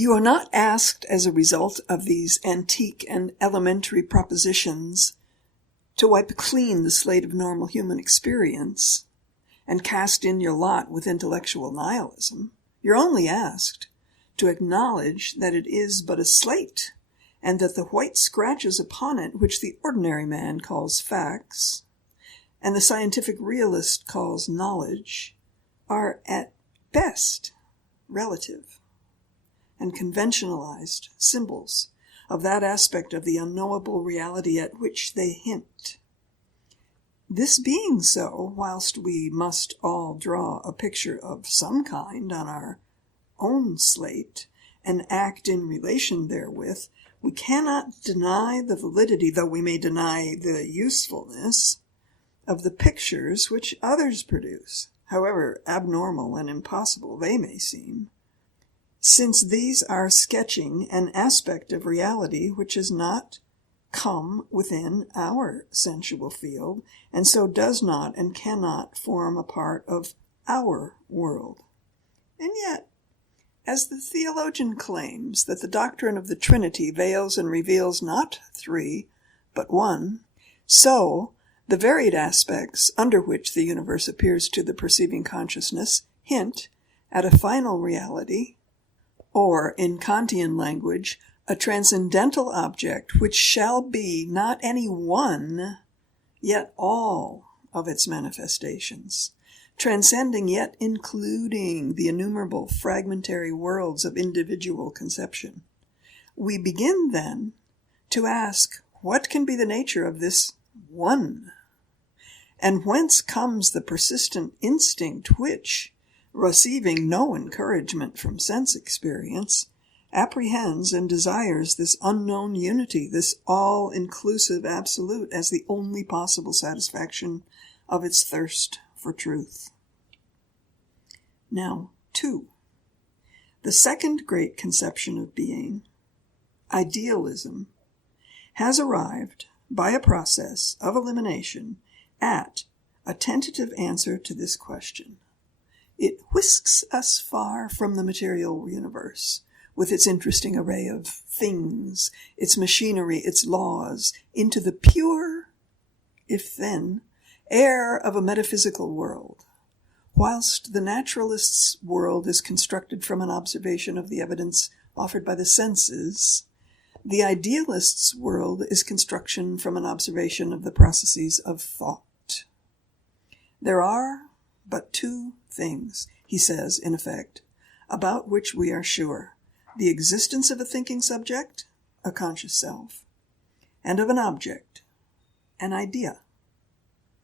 You are not asked as a result of these antique and elementary propositions to wipe clean the slate of normal human experience and cast in your lot with intellectual nihilism. You're only asked to acknowledge that it is but a slate, and that the white scratches upon it, which the ordinary man calls facts, and the scientific realist calls knowledge, are at best relative and conventionalized symbols of that aspect of the unknowable reality at which they hint. This being so, whilst we must all draw a picture of some kind on our own slate and act in relation therewith, we cannot deny the validity, though we may deny the usefulness, of the pictures which others produce, however abnormal and impossible they may seem, since these are sketching an aspect of reality which has not come within our sensual field, and so does not and cannot form a part of our world. And yet, as the theologian claims that the doctrine of the Trinity veils and reveals not three, but one, so the varied aspects under which the universe appears to the perceiving consciousness hint at a final reality, or, in Kantian language, a transcendental object which shall be not any one, yet all of its manifestations, transcending yet including the innumerable fragmentary worlds of individual conception. We begin, then, to ask what can be the nature of this one, and whence comes the persistent instinct which, receiving no encouragement from sense experience, apprehends and desires this unknown unity, this all-inclusive absolute, as the only possible satisfaction of its thirst for truth. Now, 2. The second great conception of being, idealism, has arrived, by a process of elimination, at a tentative answer to this question. It whisks us far from the material universe, with its interesting array of things, its machinery, its laws, into the pure, if thin, air of a metaphysical world, whilst the naturalist's world is constructed from an observation of the evidence offered by the senses. The idealist's world is construction from an observation of the processes of thought. There are but two things, he says, in effect, about which we are sure: the existence of a thinking subject, a conscious self, and of an object, an idea,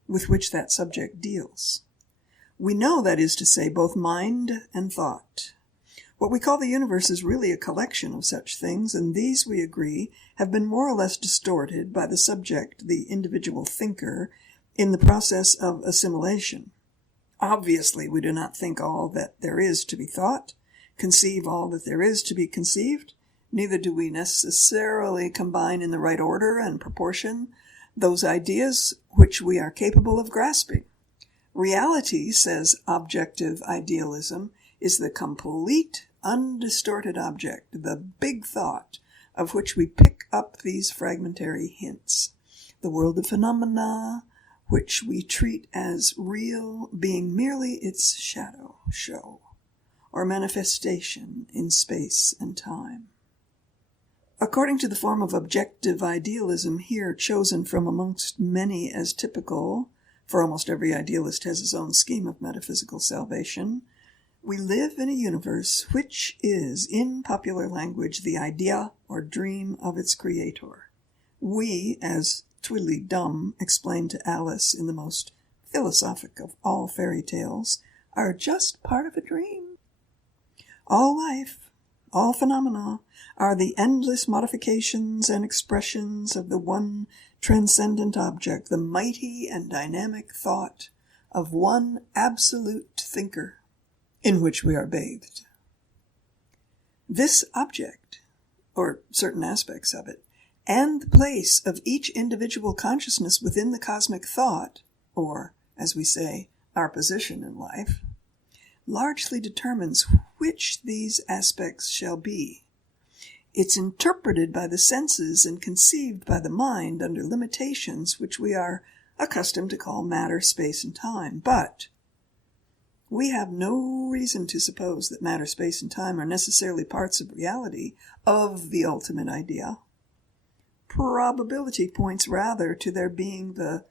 with which that subject deals. We know, that is to say, both mind and thought. What we call the universe is really a collection of such things, and these, we agree, have been more or less distorted by the subject, the individual thinker, in the process of assimilation. Obviously, we do not think all that there is to be thought, conceive all that there is to be conceived, neither do we necessarily combine in the right order and proportion those ideas which we are capable of grasping. Reality, says objective idealism, is the complete, undistorted object, the big thought, of which we pick up these fragmentary hints. The world of phenomena, which we treat as real, being merely its shadow, show, or manifestation in space and time. According to the form of objective idealism here chosen from amongst many as typical, for almost every idealist has his own scheme of metaphysical salvation, we live in a universe which is, in popular language, the idea or dream of its creator. We, as Tweedledum explained to Alice in the most philosophic of all fairy tales, are just part of a dream. All life, all phenomena, are the endless modifications and expressions of the one transcendent object, the mighty and dynamic thought of one absolute thinker, in which we are bathed. This object, or certain aspects of it, and the place of each individual consciousness within the cosmic thought, or, as we say, our position in life, largely determines which these aspects shall be, It's interpreted by the senses and conceived by the mind under limitations which we are accustomed to call matter, space, and time. But we have no reason to suppose that matter, space, and time are necessarily parts of reality, of the ultimate idea. Probability points rather to their being the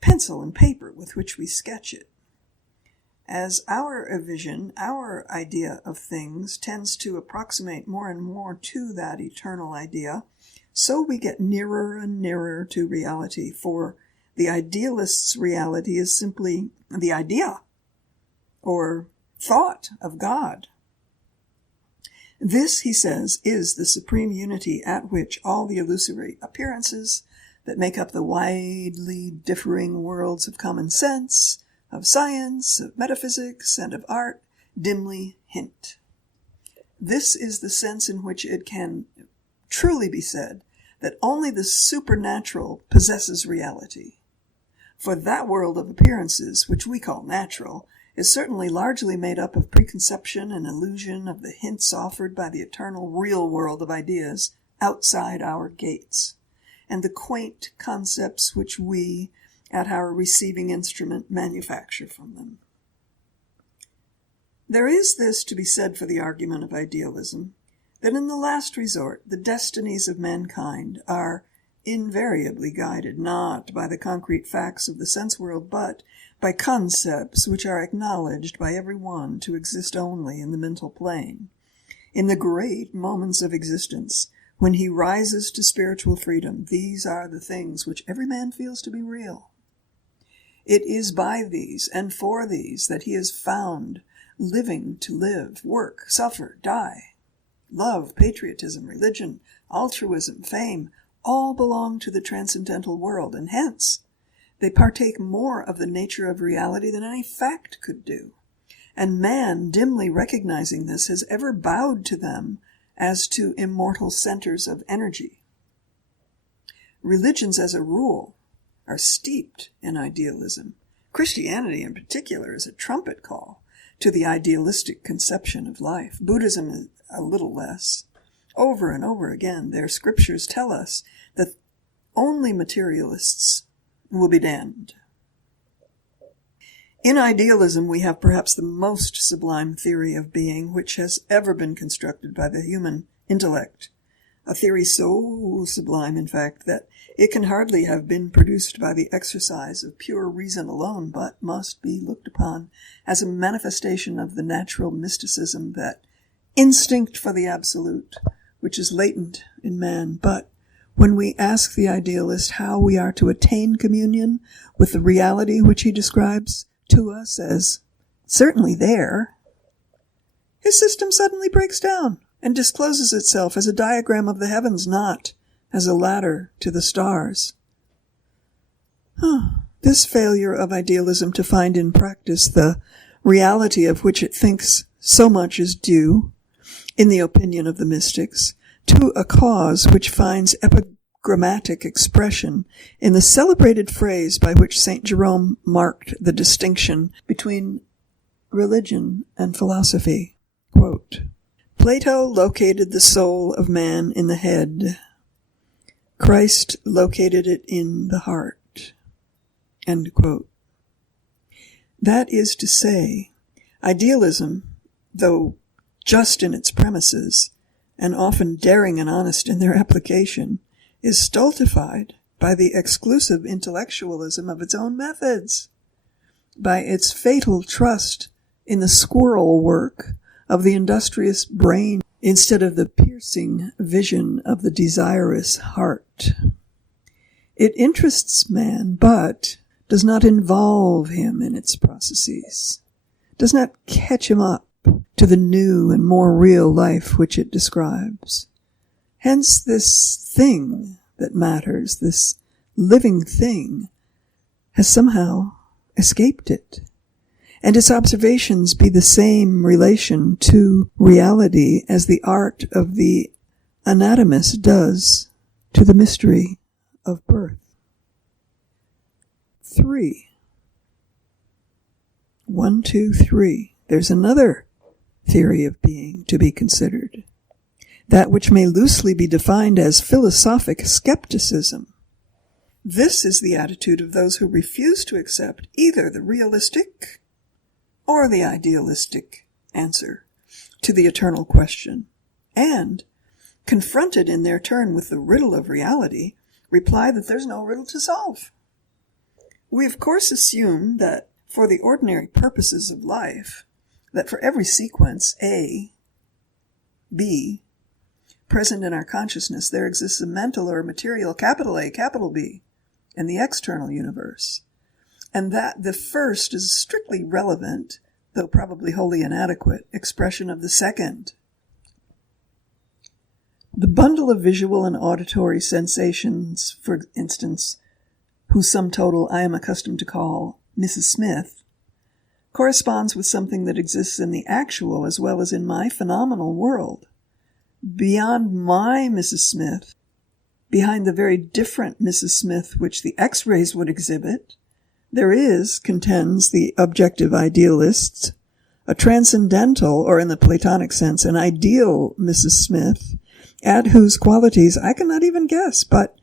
pencil and paper with which we sketch it. As our vision, our idea of things tends to approximate more and more to that eternal idea, so we get nearer and nearer to reality, for the idealist's reality is simply the idea or thought of God. This, he says, is the supreme unity at which all the illusory appearances that make up the widely differing worlds of common sense, of science, of metaphysics, and of art dimly hint. This is the sense in which it can truly be said that only the supernatural possesses reality. For that world of appearances, which we call natural, is certainly largely made up of preconception and illusion of the hints offered by the eternal real world of ideas outside our gates, and the quaint concepts which we, at our receiving instrument, manufacture from them. There is this to be said for the argument of idealism, that in the last resort the destinies of mankind are invariably guided not by the concrete facts of the sense world, but by concepts which are acknowledged by every one to exist only in the mental plane. In the great moments of existence, when he rises to spiritual freedom, these are the things which every man feels to be real. It is by these and for these that he is found living to live, work, suffer, die. Love, patriotism, religion, altruism, fame, all belong to the transcendental world, and hence they partake more of the nature of reality than any fact could do. And man, dimly recognizing this, has ever bowed to them as to immortal centers of energy. Religions, as a rule, are steeped in idealism. Christianity, in particular, is a trumpet call to the idealistic conception of life. Buddhism is a little less. Over and over again, their scriptures tell us that only materialists will be damned. In idealism, we have perhaps the most sublime theory of being which has ever been constructed by the human intellect. A theory so sublime, in fact, that it can hardly have been produced by the exercise of pure reason alone, but must be looked upon as a manifestation of the natural mysticism, that instinct for the absolute, which is latent in man. But when we ask the idealist how we are to attain communion with the reality which he describes to us as certainly there, his system suddenly breaks down and discloses itself as a diagram of the heavens, not as a ladder to the stars. This failure of idealism to find in practice the reality of which it thinks so much is due, in the opinion of the mystics, to a cause which finds epigrammatic expression in the celebrated phrase by which St. Jerome marked the distinction between religion and philosophy. Quote, Plato located the soul of man in the head. Christ located it in the heart. End quote. That is to say, idealism, though just in its premises, and often daring and honest in their application, is stultified by the exclusive intellectualism of its own methods, by its fatal trust in the squirrel work of the industrious brain instead of the piercing vision of the desirous heart. It interests man, but does not involve him in its processes, does not catch him up to the new and more real life which it describes. Hence this thing that matters, this living thing, has somehow escaped it, and its observations be the same relation to reality as the art of the anatomist does to the mystery of birth. 3. 1, 2, 3. There's another theory of being to be considered. that which may loosely be defined as philosophic skepticism. This is the attitude of those who refuse to accept either the realistic or the idealistic answer to the eternal question, and, confronted in their turn with the riddle of reality, reply that there's no riddle to solve. We of course assume that for the ordinary purposes of life, that for every sequence A, B, present in our consciousness, there exists a mental or material capital A, capital B, in the external universe, and that the first is a strictly relevant, though probably wholly inadequate, expression of the second. The bundle of visual and auditory sensations, for instance, whose sum total I am accustomed to call Mrs. Smith, corresponds with something that exists in the actual as well as in my phenomenal world. Beyond my Mrs. Smith, behind the very different Mrs. Smith which the X-rays would exhibit, there is, contends the objective idealists, a transcendental, or in the Platonic sense, an ideal Mrs. Smith, at whose qualities I cannot even guess, but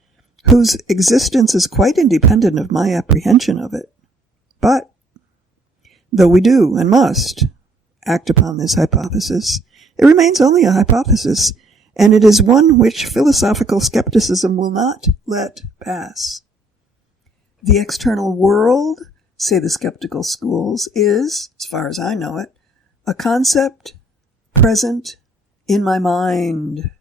whose existence is quite independent of my apprehension of it. But, though we do and must act upon this hypothesis, it remains only a hypothesis, and it is one which philosophical skepticism will not let pass. The external world, say the skeptical schools, is, as far as I know it, a concept present in my mind.